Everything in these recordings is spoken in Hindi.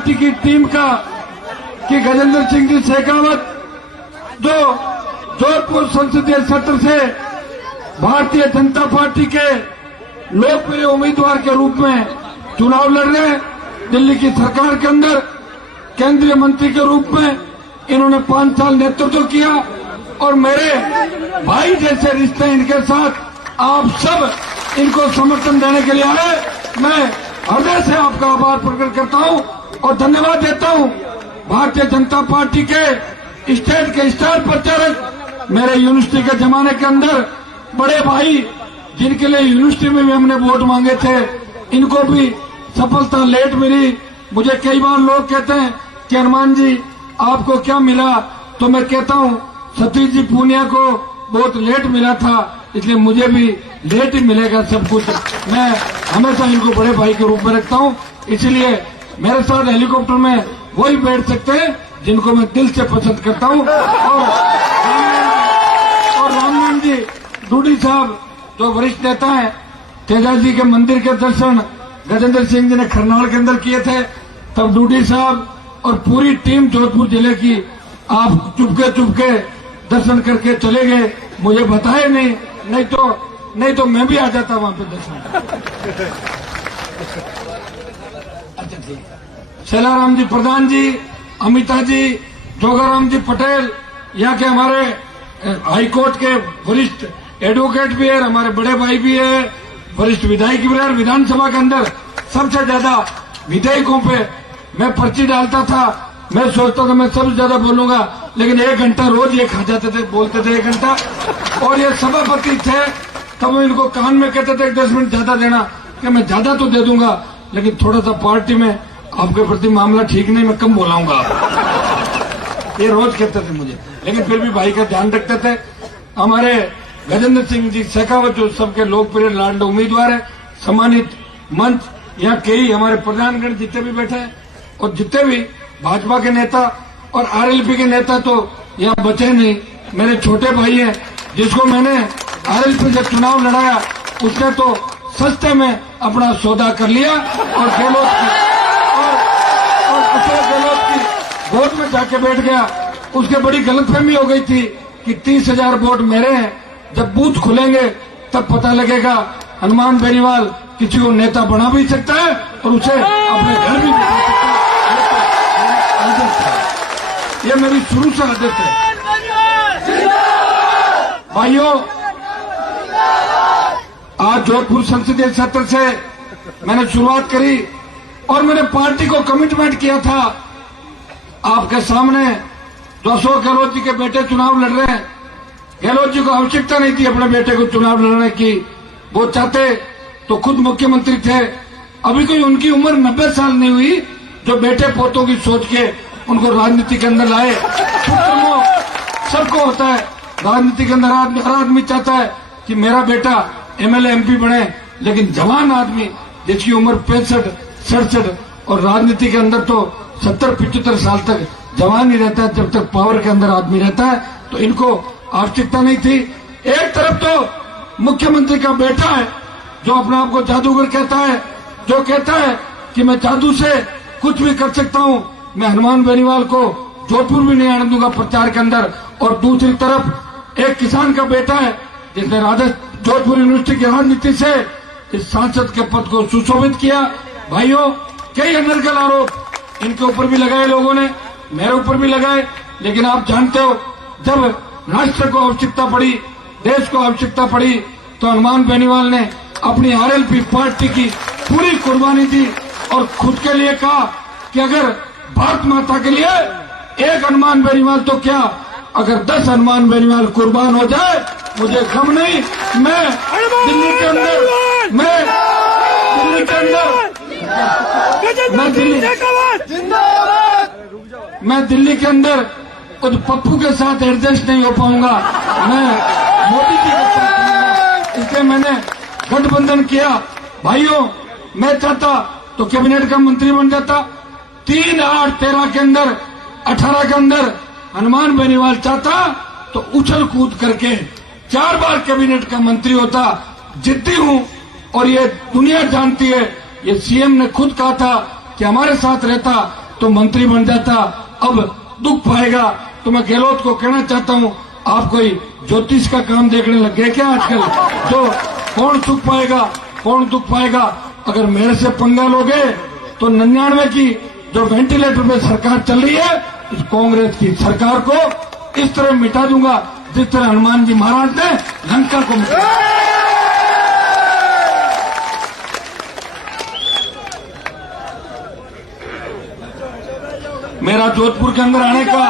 पार्टी की टीम का कि गजेंद्र सिंह जी शेखावत जो जोधपुर संसदीय क्षेत्र से भारतीय जनता पार्टी के लोकप्रिय उम्मीदवार के रूप में चुनाव लड़ रहे हैं। दिल्ली की सरकार के अंदर केंद्रीय मंत्री के रूप में इन्होंने 5 साल नेतृत्व किया और मेरे भाई जैसे रिश्ते इनके साथ आप सब इनको समर्थन देने के लिए आए। मैं हृदय से आपका आभार प्रकट करता हूं और धन्यवाद देता हूं। भारतीय जनता पार्टी के स्टेट के स्टार प्रचारक मेरे यूनिवर्सिटी के जमाने के अंदर बड़े भाई जिनके लिए यूनिवर्सिटी में भी हमने वोट मांगे थे, इनको भी सफलता लेट मिली। मुझे कई बार लोग कहते हैं कि हनुमान जी आपको क्या मिला, तो मैं कहता हूं सतीश जी पूनिया को बहुत लेट मिला था, इसलिए मुझे भी लेट ही मिलेगा सब कुछ। मैं हमेशा इनको बड़े भाई के रूप में रखता हूं, इसलिए मेरे साथ हेलीकॉप्टर में वही बैठ सकते हैं जिनको मैं दिल से पसंद करता हूं। और रामनाथ जी डूडी साहब जो वरिष्ठ नेता हैं, तेजा जी के मंदिर के दर्शन गजेंद्र सिंह जी ने खरनाल के अंदर किए थे, तब डूडी साहब और पूरी टीम जोधपुर जिले की आप चुपके दर्शन करके चले गए, मुझे बताए नहीं तो मैं भी आ जाता वहां पे दर्शन। अच्छा ठीक, शैलाराम जी प्रधान जी, अमिता जी, जोगाराम जी पटेल, यहाँ के हमारे हाईकोर्ट के वरिष्ठ एडवोकेट भी है, हमारे बड़े भाई भी है, वरिष्ठ विधायक भी है। विधानसभा के अंदर सबसे ज्यादा विधेयकों पे मैं पर्ची डालता था। मैं सोचता था मैं सबसे ज्यादा बोलूंगा, लेकिन 1 घंटा रोज ये खा जाते थे, बोलते थे 1 घंटा। और ये सभापति थे, तब मैं इनको कान में कहते थे 10 मिनट ज्यादा देना, कि मैं ज्यादा तो दे दूंगा, लेकिन थोड़ा सा पार्टी में आपके प्रति मामला ठीक नहीं, मैं कम बोलाऊंगा। ये रोज कहते थे मुझे, लेकिन फिर भी भाई का ध्यान रखते थे। हमारे गजेंद्र सिंह जी शेखावत जो सबके लोकप्रिय लाडले उम्मीदवार है, सम्मानित मंच, यहाँ कई हमारे प्रधानगण जितने भी बैठे हैं और जितने भी भाजपा के नेता और आरएलपी के नेता तो यहाँ बचे नहीं। मेरे छोटे भाई हैं, जिसको मैंने आरएलपी से चुनाव लड़ाया, उसने तो सस्ते में अपना सौदा कर लिया और गहलोत की वोट में जाके बैठ गया। उसके बड़ी गलतफहमी हो गई थी कि 30,000 वोट मेरे हैं। जब बूथ खुलेंगे तब पता लगेगा हनुमान बेनीवाल किसी को नेता बना भी सकता है और उसे अपने घर भी बिठा सकता है। ये मेरी शुरू से आदत है। भाइयों, आज जोधपुर संसदीय क्षेत्र से मैंने शुरुआत करी और मैंने पार्टी को कमिटमेंट किया था आपके सामने। जो अशोक गहलोत जी के बेटे चुनाव लड़ रहे हैं, गहलोत जी को आवश्यकता नहीं थी अपने बेटे को चुनाव लड़ने की, वो चाहते तो खुद मुख्यमंत्री थे। अभी कोई उनकी उम्र 90 साल नहीं हुई जो बेटे पोतों की सोच के उनको राजनीति के अंदर लाए। सबको होता है राजनीति के अंदर, हर आदमी चाहता है कि मेरा बेटा एमएलए एमपी बने, लेकिन जवान आदमी जिसकी उम्र 65, 67 और राजनीति के अंदर तो 70-75 साल तक जवान ही रहता है, जब तक पावर के अंदर आदमी रहता है, तो इनको आवश्यकता नहीं थी। एक तरफ तो मुख्यमंत्री का बेटा है जो अपने आप को जादूगर कहता है, जो कहता है कि मैं जादू से कुछ भी कर सकता हूं, मैं हनुमान बेनीवाल को जोधपुर भी नहीं आने दूंगा प्रचार के अंदर। और दूसरी तरफ एक किसान का बेटा है जिसने जोधपुर यूनिवर्सिटी की राजनीति से इस सांसद के पद को सुशोभित किया। भाइयों, कई अनर्गल आरोप इनके ऊपर भी लगाए लोगों ने, मेरे ऊपर भी लगाए, लेकिन आप जानते हो जब राष्ट्र को आवश्यकता पड़ी, देश को आवश्यकता पड़ी, तो हनुमान बेनीवाल ने अपनी आरएलपी पार्टी की पूरी कुर्बानी दी और खुद के लिए कहा कि अगर भारत माता के लिए एक हनुमान बेनीवाल तो क्या, अगर 10 हनुमान बेनीवाल कुर्बान हो जाए मुझे गम नहीं। मैं दिल्ली के अंदर उस पप्पू के साथ एडजस्ट नहीं हो पाऊंगा, मैं मोदी जी के साथ, इसलिए मैंने गठबंधन किया। भाइयों, मैं चाहता तो कैबिनेट का मंत्री बन जाता। 3, 8, 13 के अंदर, 18 के अंदर हनुमान बेनीवाल चाहता तो उछल कूद करके 4 बार कैबिनेट का मंत्री होता। जिद्दी हूं और ये दुनिया जानती है, ये सीएम ने खुद कहा था कि हमारे साथ रहता तो मंत्री बन जाता, अब दुख पाएगा। तो मैं गहलोत को कहना चाहता हूं, आप कोई ज्योतिष का काम देखने लग गए क्या आजकल? तो कौन सुख पाएगा, कौन दुख पाएगा? अगर मेरे से पंगा लोगे तो 99 की जो वेंटिलेटर पे सरकार चल रही है, इस कांग्रेस की सरकार को इस तरह मिटा दूंगा जिस तरह हनुमान जी महाराज ने लंका को मिटाया। मेरा जोधपुर के अंदर आने का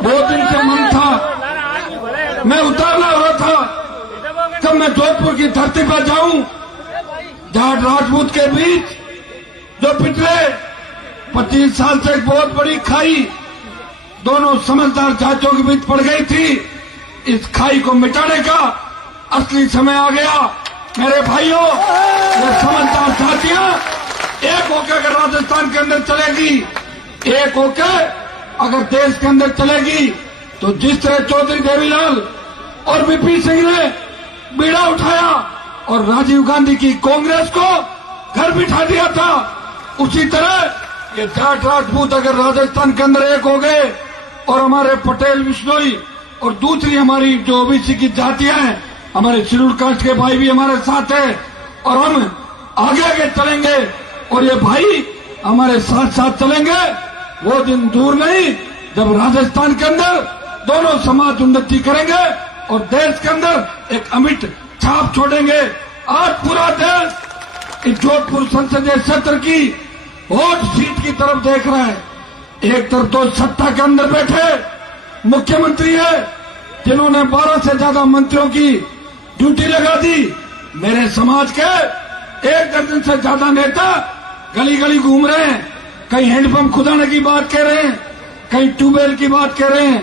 2 दिन से मन था, मैं उतावला हो रहा था कब मैं जोधपुर की धरती पर जाऊं, जहां राजपूत के बीच जो पिछले 25 साल से एक बहुत बड़ी खाई दोनों समझदार जातियों के बीच पड़ गई थी। इस खाई को मिटाने का असली समय आ गया। मेरे भाइयों, ये समझदार जातियां एक होकर अगर राजस्थान के अंदर चलेगी, एक होकर अगर देश के अंदर चलेगी, तो जिस तरह चौधरी देवीलाल और वीपी सिंह ने बीड़ा उठाया और राजीव गांधी की कांग्रेस को घर बिठा दिया था, उसी तरह ये जाट राजपूत अगर राजस्थान के अंदर एक हो गए और हमारे पटेल बिश्नोई और दूसरी हमारी जो ओबीसी की जातियां हैं, हमारे शेड्यूल कास्ट के भाई भी हमारे साथ हैं और हम आगे आगे चलेंगे और ये भाई हमारे साथ साथ चलेंगे, वो दिन दूर नहीं जब राजस्थान के अंदर दोनों समाज उन्नति करेंगे और देश के अंदर एक अमिट छाप छोड़ेंगे। आज पूरा देश इस जोधपुर संसदीय क्षेत्र की वोट सीट की तरफ देख रहा है। एक तरफ तो सत्ता के अंदर बैठे मुख्यमंत्री है जिन्होंने 12 से ज्यादा मंत्रियों की ड्यूटी लगा दी। मेरे समाज के 1 दर्जन से ज्यादा नेता गली गली घूम रहे हैं, कहीं हैंडपंप खुदाने की बात कह रहे हैं, कहीं ट्यूबवेल की बात कह रहे हैं,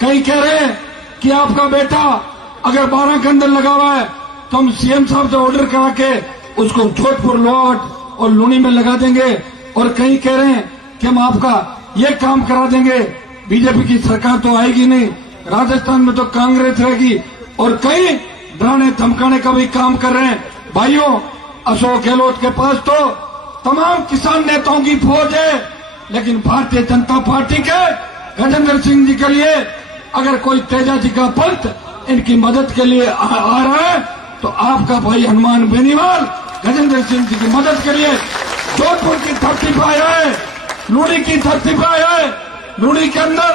कहीं कह रहे हैं कि आपका बेटा अगर 12 के अंदर लगा हुआ है तो हम सीएम साहब से ऑर्डर करा के उसको जोधपुर लोहाट और लूनी में लगा देंगे, और कहीं कह रहे हैं कि हम आपका ये काम करा देंगे। बीजेपी की सरकार तो आएगी नहीं, राजस्थान में तो कांग्रेस रहेगी, और कहीं डराने धमकाने का भी काम कर रहे हैं। भाइयों, अशोक गहलोत के पास तो तमाम किसान नेताओं की फौज है, लेकिन भारतीय जनता पार्टी के गजेंद्र सिंह जी के लिए अगर कोई तेजा जी का पंथ इनकी मदद के लिए आ रहा है तो आपका भाई हनुमान बेनीवाल गजेंद्र सिंह जी की मदद के लिए जोधपुर की धरती पर आया है, लूनी की धरती पर आया है। लूनी के अंदर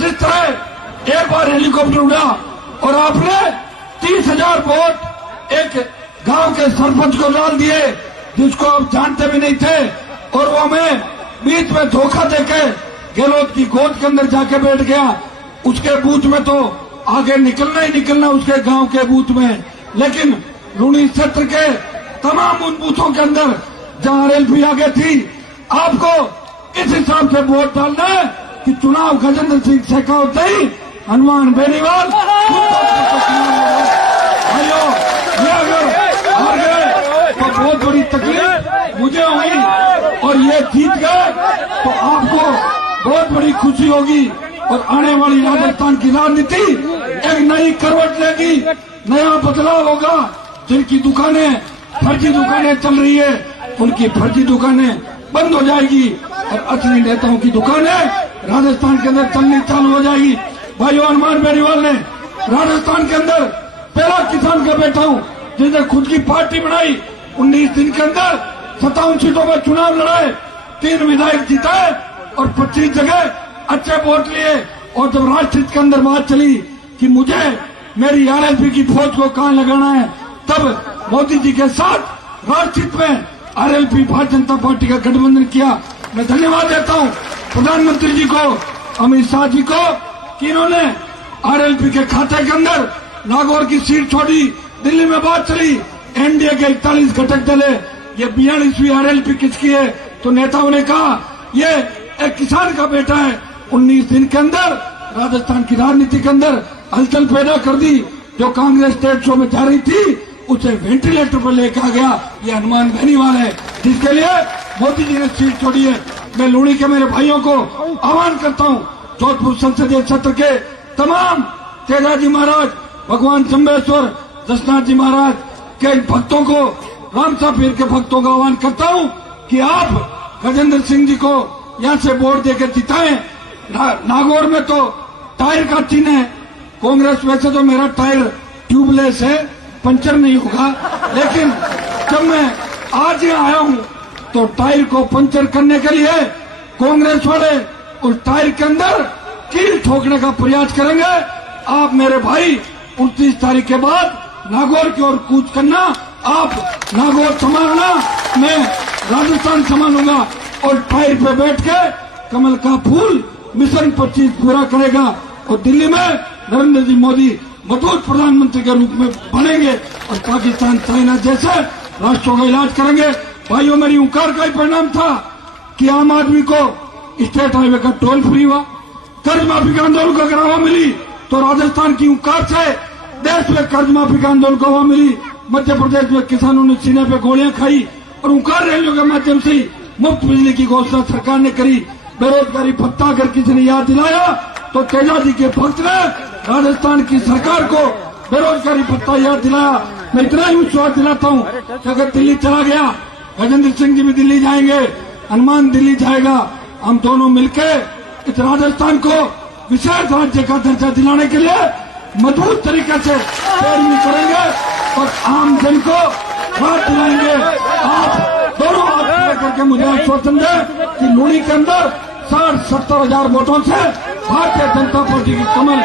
जिस तरह एक बार हेलीकॉप्टर उड़ा और आपने 30,000 वोट एक गांव के सरपंच को डाल दिए जिसको आप जानते भी नहीं थे, और वो हमें बीच में धोखा देके गहलोत की गोद के अंदर जाके बैठ गया। उसके बूथ में तो आगे निकलना ही निकलना उसके गांव के बूथ में, लेकिन लूनी क्षेत्र के तमाम उन बूथों के अंदर जहां आरएलपी आगे थी, आपको इस हिसाब से वोट डालना है कि चुनाव गजेंद्र सिंह शेखावत नहीं, हनुमान बेनीवाल भाइयों, ये अगर आ गए तो बहुत बड़ी तकलीफ मुझे हुई, और ये जीत गए तो आपको बहुत बड़ी खुशी होगी, और आने वाली राजस्थान की राजनीति एक नई करवट लेगी, नया बदलाव होगा। जिनकी दुकानें फर्जी दुकानें चल रही है, उनकी फर्जी दुकानें बंद हो जाएगी और असली नेताओं की दुकानें राजस्थान के अंदर चलनी चालू हो जाएगी। भाइयों, हनुमान बेनीवाल ने राजस्थान के अंदर पहला किसान का बेटा हूं जिसने खुद की पार्टी बनाई, 19 दिन के अंदर 57 सीटों पर चुनाव लड़ाए, 3 विधायक जीताए और 25 जगह अच्छे वोट लिए। और जब राष्ट्रहित के अंदर बात चली कि मुझे मेरी आरएलपी की फौज को कहां लगाना है, तब मोदी जी के साथ राष्ट्रहित में आरएलपी भारतीय जनता पार्टी का गठबंधन किया। मैं धन्यवाद देता हूं प्रधानमंत्री जी को, अमित शाह जी को कि इन्होंने आरएलपी के खाते के अंदर नागौर की सीट छोड़ी। दिल्ली में बात चली एनडीए के 41 घटक दल है, ये 42वीं आरएलपी किसकी है? तो नेताओं ने कहा ये एक किसान का बेटा है। 19 दिन के अंदर राजस्थान की राजनीति के अंदर हलचल पैदा कर दी। जो कांग्रेस स्टेट शो में जा रही थी उसे वेंटिलेटर पर लेकर आ गया, ये हनुमान बेनीवाल है जिसके लिए मोदी जी ने सीट छोड़ी है। मैं लूनी के मेरे भाइयों को आह्वान करता हूं, जोधपुर संसदीय क्षेत्र के तमाम तेजाजी महाराज, भगवान चंबेश्वर, दशनाथ जी महाराज के भक्तों को, रामसा पीर के भक्तों का आह्वान करता हूं कि आप गजेंद्र सिंह जी को यहाँ से वोट देकर जिताएं। नागौर में तो टायर का चिन्ह है। कांग्रेस वैसे तो मेरा टायर ट्यूबलेस है, पंचर नहीं होगा, लेकिन जब मैं आज यहाँ आया हूँ तो टायर को पंचर करने के लिए कांग्रेस वाले उस टायर के अंदर कील ठोकने का प्रयास करेंगे। आप मेरे भाई 29 तारीख के बाद नागौर की ओर कूच करना। आप नागौर संभालना, मैं राजस्थान संभालूंगा और टायर पे बैठ के कमल का फूल मिशन 25 पूरा करेगा और दिल्ली में नरेंद्र जी मोदी मजबूत प्रधानमंत्री के रूप में बनेंगे और पाकिस्तान चाइना जैसे राष्ट्रों का इलाज करेंगे। भाइयों, मेरी उकार का ही परिणाम था कि आम आदमी को स्टेट हाईवे का टोल फ्री हुआ, कर्ज माफी का आंदोलन को अगर हवा मिली तो राजस्थान की उकार से देश में कर्ज माफी का आंदोलन को हवा मिली। मध्य प्रदेश में किसानों ने सीने पे गोलियां खाई और उकार रैलियों के माध्यम से मुफ्त बिजली की घोषणा सरकार ने करी। बेरोजगारी भत्ता अगर किसी ने याद दिलाया तो तेजा जी के भक्त ने राजस्थान की सरकार को बेरोजगारी भत्ता याद दिलाया। मैं इतना ही विश्वास दिलाता हूँ कि अगर दिल्ली चला गया, गजेंद्र सिंह जी भी दिल्ली जाएंगे, हनुमान दिल्ली जाएगा, हम दोनों मिलकर इस राजस्थान को विशेष राज्य का दर्जा दिलाने के लिए मजबूत तरीके से पैरवी करेंगे और आम जन को राहत दिलाएंगे। आप दोनों हाथ करके मुझे आश्वासन दें कि लूणी के अंदर 60-70 हजार वोटों से भारतीय जनता पार्टी की कमल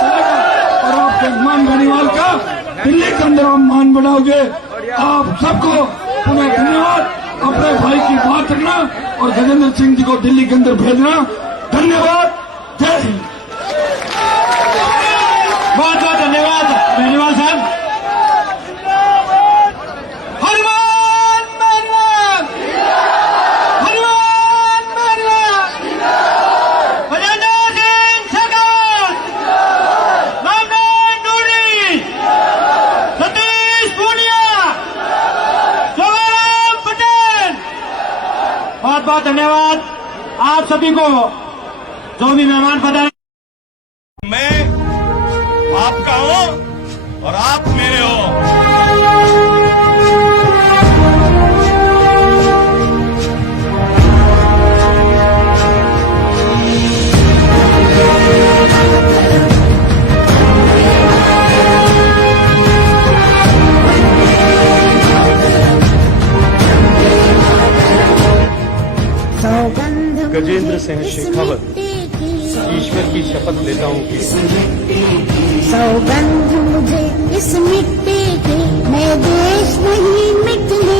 चलेगा और आपके मान बेनीवाल का दिल्ली के अंदर आप मान बढ़ाओगे। आप सबको पुनः धन्यवाद। अपने भाई की बात रखना और गजेंद्र सिंह जी को दिल्ली के अंदर भेजना। धन्यवाद। जय हिंद। बहुत बहुत धन्यवाद बेनीवाल साहब। हनुमान मेहरबान, हनुमान मेहरबान, गजेंद्र सिंह सरकार, रामनाथ नूरी, सतीश पूनिया, सोहराम पटेल। बहुत बहुत धन्यवाद आप सभी को जो भी मेहमान पधारे। मैं आपका हूं और आप मेरे हो। गजेंद्र सिंह शेखावत ईश्वर की शपथ लेता हूँ कि सौगंध मुझे इस मिट्टी की, मैं देश नहीं मिटने